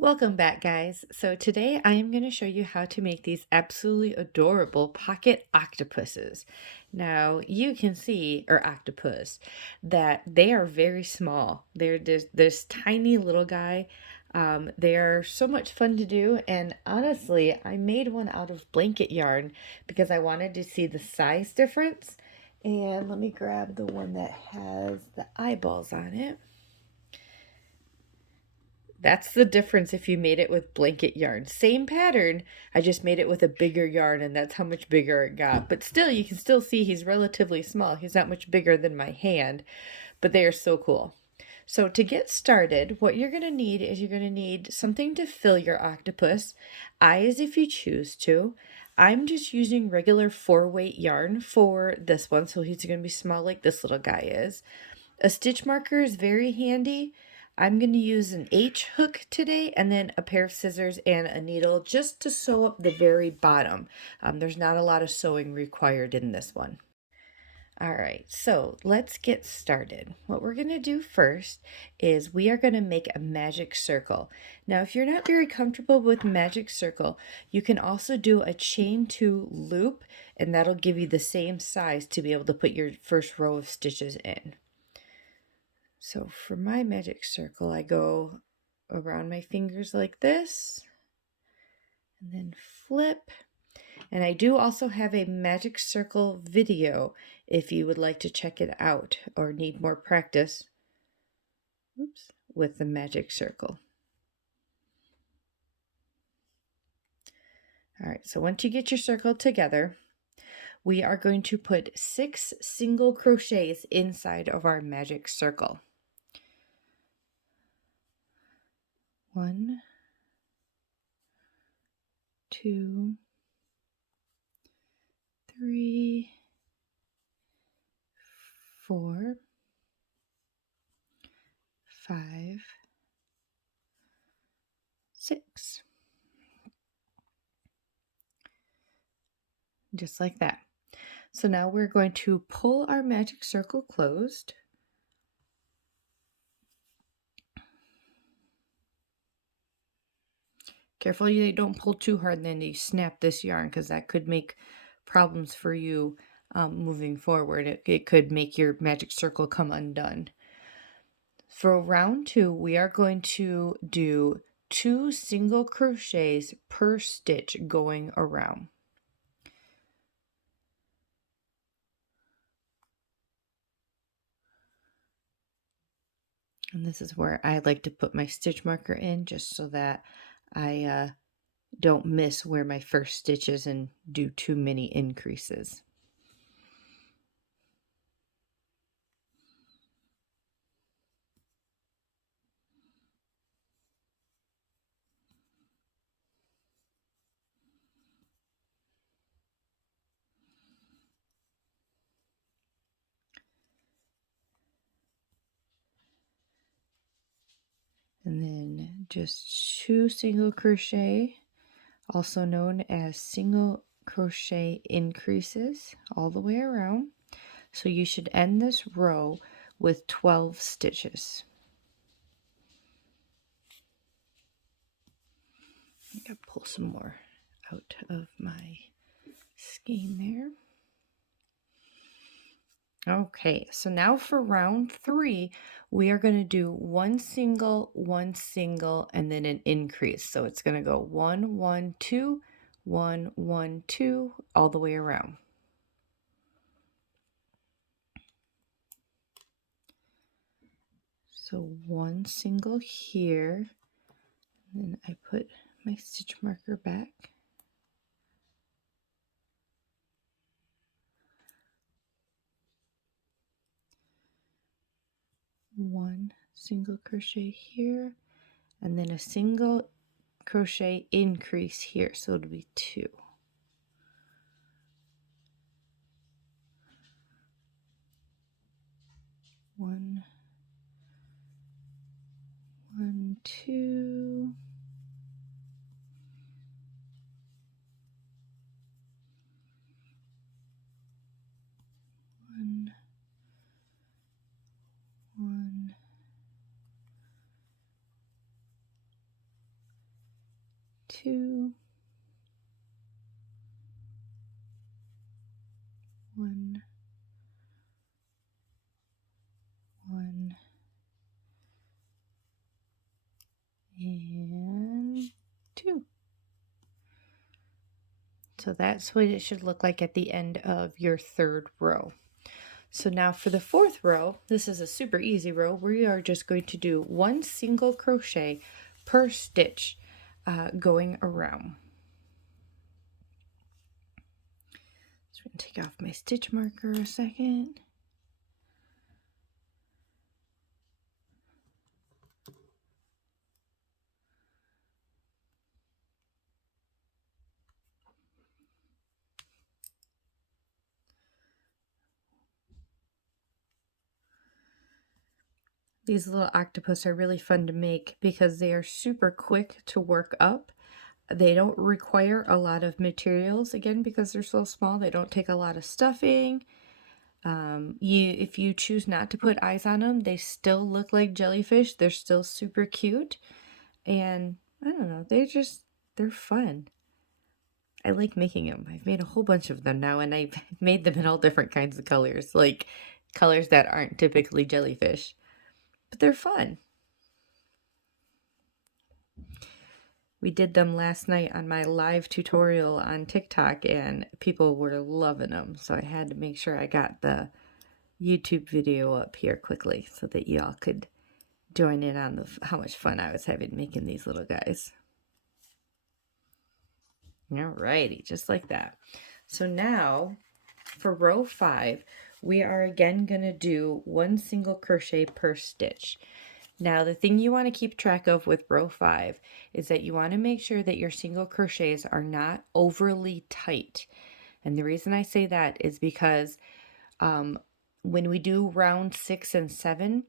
Welcome back, guys. So today I am going to show you how to make these absolutely adorable pocket octopuses. Now you can see, or octopus, that they are very small. They're this tiny little guy. They are so much fun to do, and honestly, I made one out of blanket yarn because I wanted to see the size difference. And let me grab the one that has the eyeballs on it. That's the difference if you made it with blanket yarn. Same pattern, I just made it with a bigger yarn and that's how much bigger it got. But still, you can still see he's relatively small. He's not much bigger than my hand, but they are so cool. So to get started, what you're going to need is you're going to need something to fill your octopus, eyes if you choose to. I'm just using regular 4-weight yarn for this one, so he's going to be small like this little guy is. A stitch marker is very handy. I'm going to use an H hook today and then a pair of scissors and a needle just to sew up the very bottom. There's not a lot of sewing required in this one. All right, so let's get started. What we're going to do first is we are going to make a magic circle. Now, if you're not very comfortable with magic circle, you can also do a chain 2 loop, and that'll give you the same size to be able to put your first row of stitches in. So for my magic circle, I go around my fingers like this, and then flip. And I do also have a magic circle video if you would like to check it out or need more practice with the magic circle. All right, so once you get your circle together, we are going to put 6 single crochets inside of our magic circle. 1, 2, 3, 4, 5, 6. Just like that. So now we're going to pull our magic circle closed. Careful you don't pull too hard and then you snap this yarn, because that could make problems for you moving forward. It could make your magic circle come undone. For round 2, we are going to do 2 single crochets per stitch going around. And this is where I like to put my stitch marker in, just so that I don't miss where my first stitch is and do too many increases. And then just 2 single crochet, also known as single crochet increases, all the way around. So you should end this row with 12 stitches. I gotta pull some more out of my skein there. Okay, so now for round 3, we are going to do 1 single, 1 single, and then an increase. So it's going to go 1, 1, 2, 1, 1, 2, all the way around. So 1 single here, and then I put my stitch marker back. One single crochet here, and then a single crochet increase here, so it'll be 2. One, 1, 2. One, 1, 2, 1, 1, and 2. So that's what it should look like at the end of your third row. So now for the fourth row, this is a super easy row. We are just going to do 1 single crochet per stitch going around. So I'm going to take off my stitch marker a second. These little octopus are really fun to make because they are super quick to work up. They don't require a lot of materials, again, because they're so small. They don't take a lot of stuffing. If you choose not to put eyes on them, they still look like jellyfish. They're still super cute. And I don't know, they're fun. I like making them. I've made a whole bunch of them now, and I've made them in all different kinds of colors, like colors that aren't typically jellyfish. But they're fun. We did them last night on my live tutorial on TikTok, and people were loving them. So I had to make sure I got the YouTube video up here quickly so that y'all could join in on how much fun I was having making these little guys. Alrighty, just like that. So now for row 5, we are again going to do 1 single crochet per stitch. Now the thing you want to keep track of with row 5 is that you want to make sure that your single crochets are not overly tight. And the reason I say that is because when we do round 6 and 7,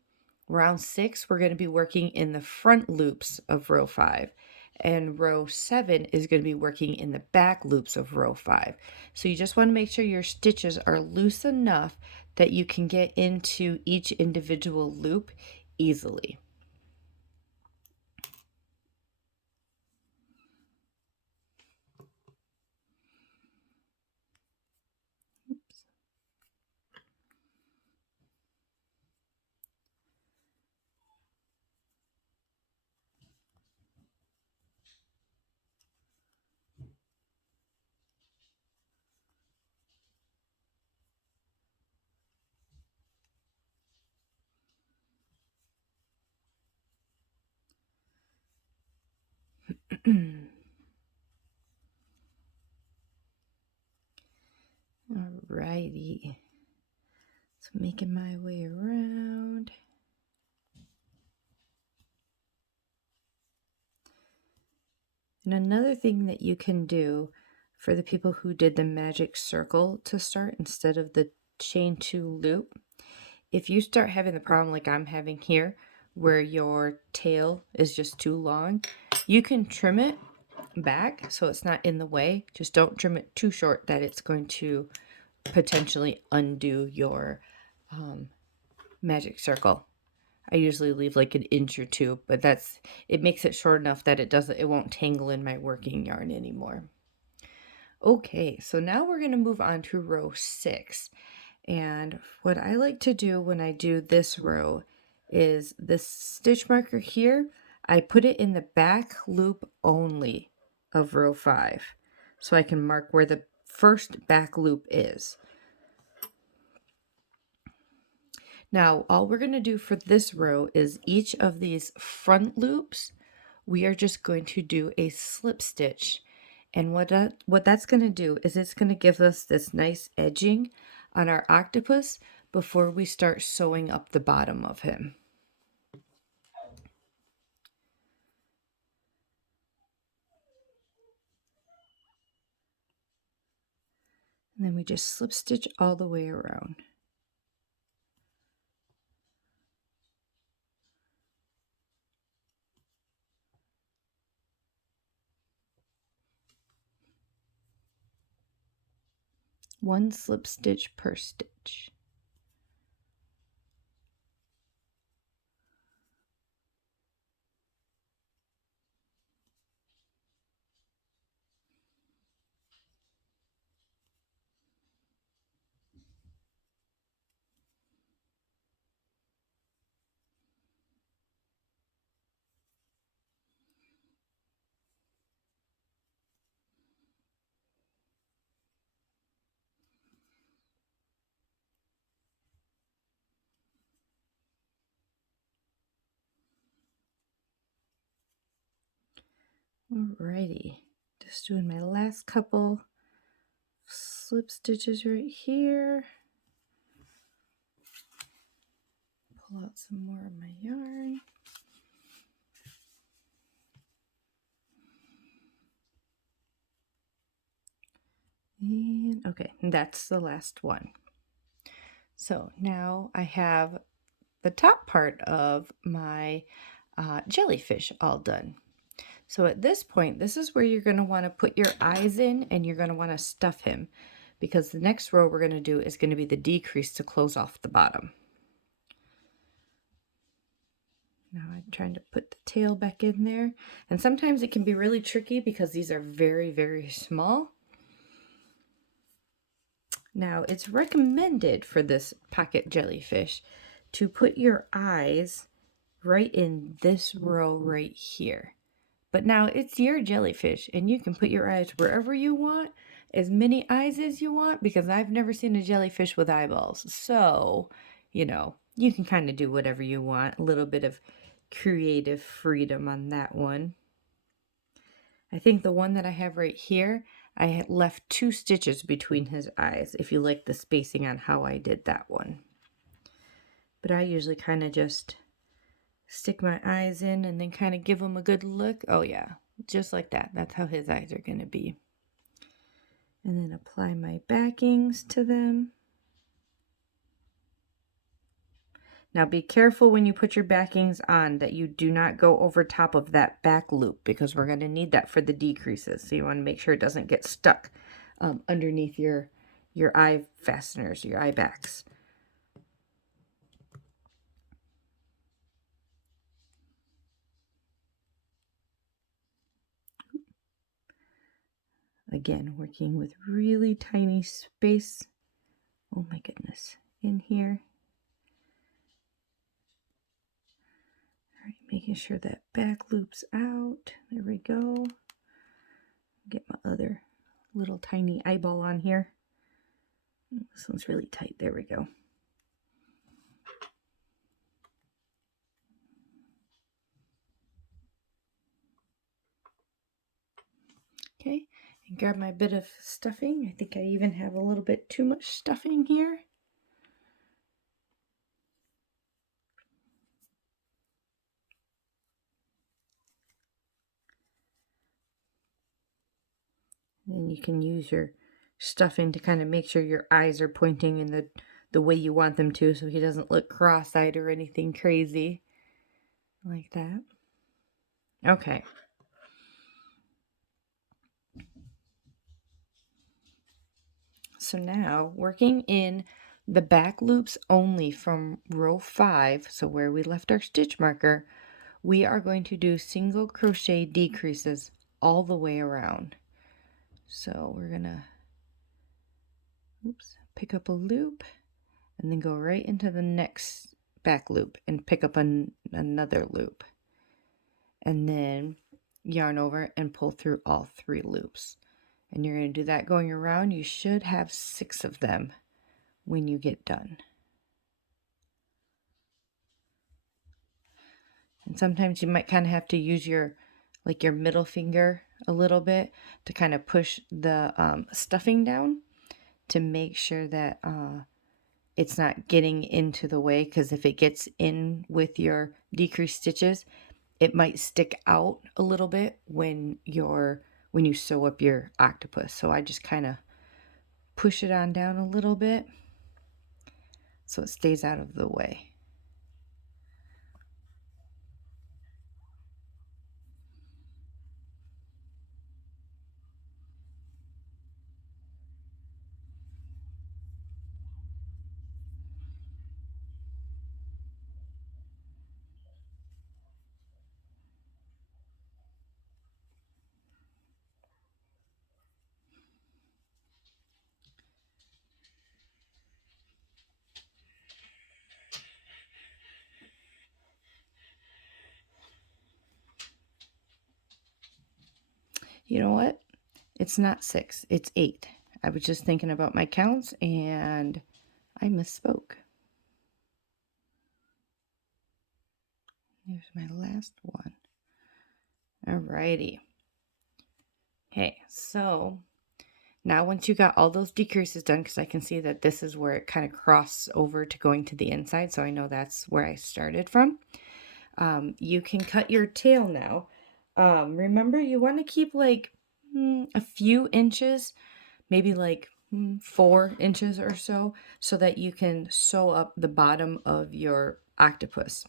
round 6 we're going to be working in the front loops of row 5. And row 7 is going to be working in the back loops of row 5. So you just want to make sure your stitches are loose enough that you can get into each individual loop easily. Alrighty, so making my way around. And another thing that you can do for the people who did the magic circle to start instead of the chain 2 loop, if you start having the problem like I'm having here, where your tail is just too long, you can trim it back so it's not in the way. Just don't trim it too short that it's going to potentially undo your magic circle. I usually leave like an inch or 2, but it makes it short enough that it won't tangle in my working yarn anymore. Okay, so now we're going to move on to row 6. And what I like to do when I do this row is this stitch marker here, I put it in the back loop only of row 5. So I can mark where the first back loop is. Now, all we're going to do for this row is each of these front loops, we are just going to do a slip stitch. And what that's going to do is it's going to give us this nice edging on our octopus before we start sewing up the bottom of him. And then we just slip stitch all the way around. One slip stitch per stitch. Alrighty, just doing my last couple slip stitches right here. Pull out some more of my yarn. And okay, that's the last one. So now I have the top part of my jellyfish all done. So at this point, this is where you're going to want to put your eyes in, and you're going to want to stuff him, because the next row we're going to do is going to be the decrease to close off the bottom. Now I'm trying to put the tail back in there, and sometimes it can be really tricky because these are very, very small. Now it's recommended for this pocket jellyfish to put your eyes right in this row right here. But now it's your jellyfish, and you can put your eyes wherever you want, as many eyes as you want, because I've never seen a jellyfish with eyeballs. So, you know, you can kind of do whatever you want. A little bit of creative freedom on that one. I think the one that I have right here, I had left 2 stitches between his eyes, if you like the spacing on how I did that one. But I usually kind of just stick my eyes in and then kind of give him a good look. Oh yeah, just like that. That's how his eyes are going to be. And then apply my backings to them. Now be careful when you put your backings on that you do not go over top of that back loop, because we're going to need that for the decreases. So you want to make sure it doesn't get stuck underneath your eye fasteners, your eye backs. Again, working with really tiny space. Oh my goodness, in here. All right, making sure that back loops out. There we go. Get my other little tiny eyeball on here. This one's really tight. There we go. Okay, and grab my bit of stuffing. I think I even have a little bit too much stuffing here. And you can use your stuffing to kind of make sure your eyes are pointing in the way you want them to, so he doesn't look cross-eyed or anything crazy like that. Okay. So now, working in the back loops only from row 5, so where we left our stitch marker, we are going to do single crochet decreases all the way around. So we're gonna pick up a loop and then go right into the next back loop and pick up another loop, and then yarn over and pull through all 3 loops. And you're going to do that going around. You should have 6 of them when you get done. And sometimes you might kind of have to use your middle finger a little bit to kind of push the stuffing down to make sure that it's not getting into the way, because if it gets in with your decreased stitches, it might stick out a little bit when you sew up your octopus. So I just kind of push it on down a little bit so it stays out of the way. You know what? It's not 6, it's 8. I was just thinking about my counts and I misspoke. Here's my last one. Alrighty. Okay, so now once you got all those decreases done, because I can see that this is where it kind of crosses over to going to the inside, so I know that's where I started from. You can cut your tail now. Remember, you want to keep like a few inches, maybe like 4 inches or so that you can sew up the bottom of your octopus.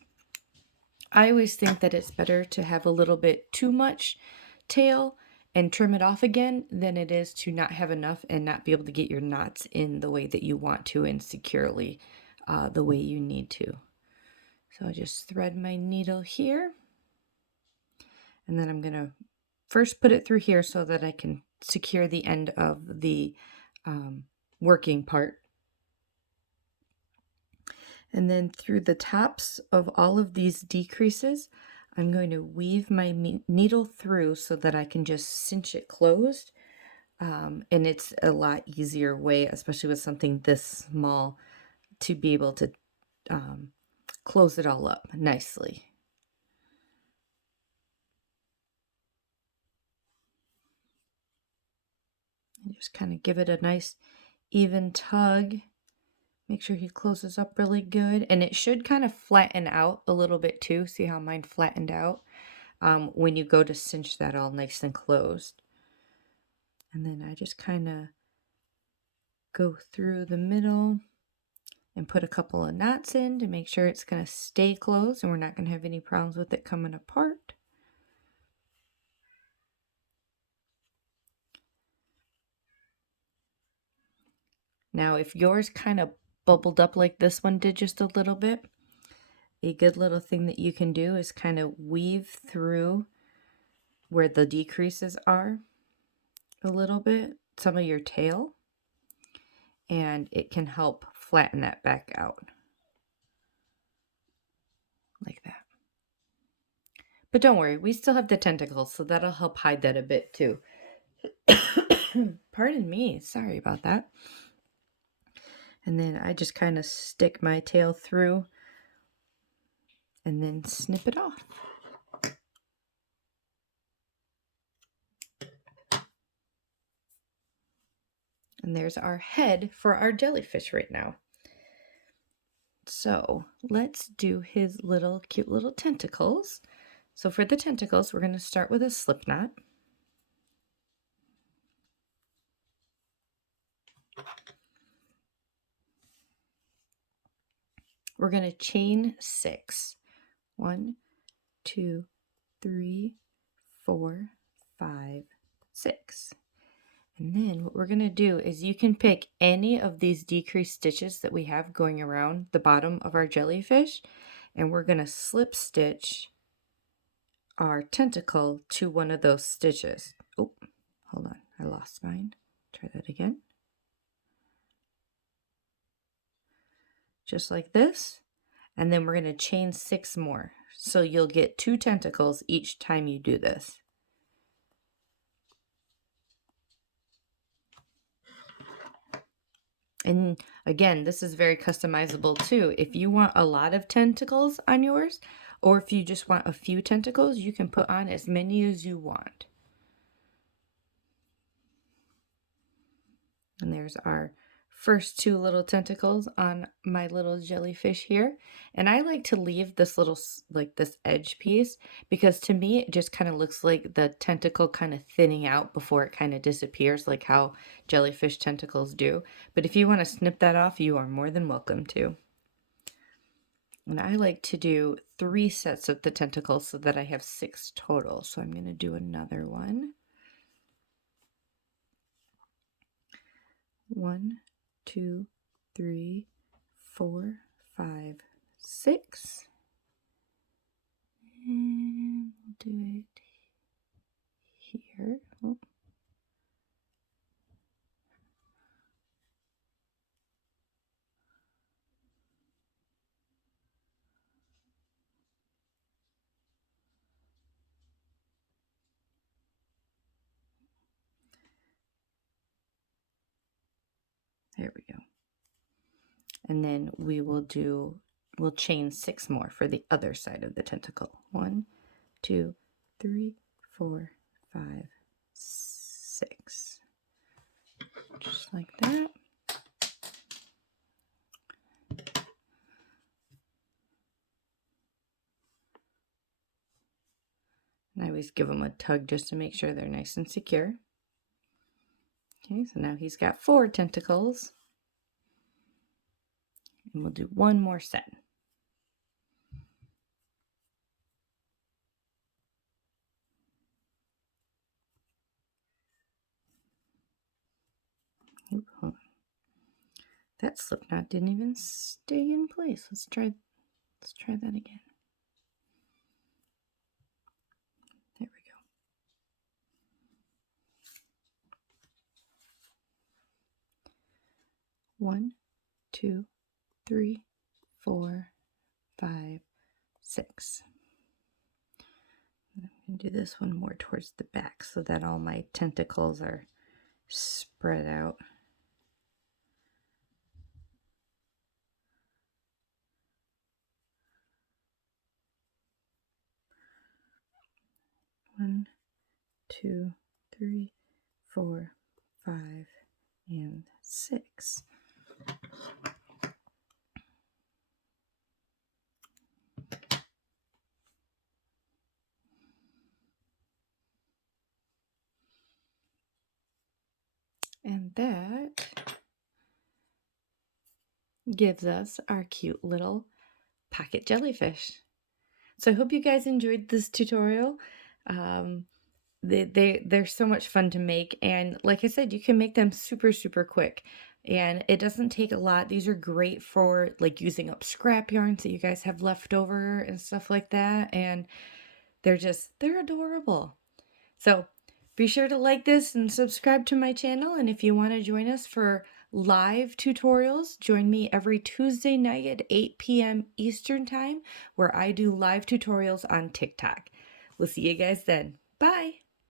I always think that it's better to have a little bit too much tail and trim it off again than it is to not have enough and not be able to get your knots in the way that you want to and securely the way you need to. So I just thread my needle here, and then I'm going to first put it through here so that I can secure the end of the working part. And then through the tops of all of these decreases, I'm going to weave my needle through so that I can just cinch it closed. And it's a lot easier way, especially with something this small, to be able to close it all up nicely. And just kind of give it a nice even tug. Make sure he closes up really good. And it should kind of flatten out a little bit too. See how mine flattened out? When you go to cinch that all nice and closed. And then I just kind of go through the middle and put a couple of knots in to make sure it's going to stay closed and we're not going to have any problems with it coming apart. Now, if yours kind of bubbled up like this one did just a little bit, a good little thing that you can do is kind of weave through where the decreases are a little bit, some of your tail, and it can help flatten that back out like that. But don't worry, we still have the tentacles, so that'll help hide that a bit too. Pardon me, sorry about that. And then I just kind of stick my tail through and then snip it off. And there's our head for our jellyfish right now. So let's do his little cute little tentacles. So for the tentacles, we're going to start with a slip knot. We're going to chain 6. 1, 2, 3, 4, 5, 6. And then what we're going to do is you can pick any of these decreased stitches that we have going around the bottom of our jellyfish, and we're going to slip stitch our tentacle to one of those stitches. Oh, hold on, I lost mine. Try that again. Just like this. And then we're going to chain 6 more. So you'll get 2 tentacles each time you do this. And again, this is very customizable too. If you want a lot of tentacles on yours, or if you just want a few tentacles, you can put on as many as you want. And there's our first 2 little tentacles on my little jellyfish here. And I like to leave this little, like this edge piece, because to me, it just kind of looks like the tentacle kind of thinning out before it kind of disappears, like how jellyfish tentacles do. But if you want to snip that off, you are more than welcome to. And I like to do 3 sets of the tentacles so that I have 6 total. So I'm going to do another one. 1, 2, 3, 4, 5, 6. And we'll do it here. Oh. There we go. And then we'll chain 6 more for the other side of the tentacle. 1, 2, 3, 4, 5, 6. Just like that. And I always give them a tug just to make sure they're nice and secure. Okay, so now he's got 4 tentacles. And we'll do one more set. Oop, hold on. That slip knot didn't even stay in place. Let's try that again. There we go. 1, 2, 3, 4, 5, 6. I'm going to do this one more towards the back so that all my tentacles are spread out. One, 2, 3, 4, 5, and 6. And that gives us our cute little pocket jellyfish. So I hope you guys enjoyed this tutorial. They're so much fun to make, and like I said, you can make them super super quick, and it doesn't take a lot. These are great for like using up scrap yarns that you guys have left over and stuff like that, and they're adorable. So be sure to like this and subscribe to my channel, and if you want to join us for live tutorials, join me every Tuesday night at 8 p.m. Eastern Time, where I do live tutorials on TikTok. We'll see you guys then. Bye!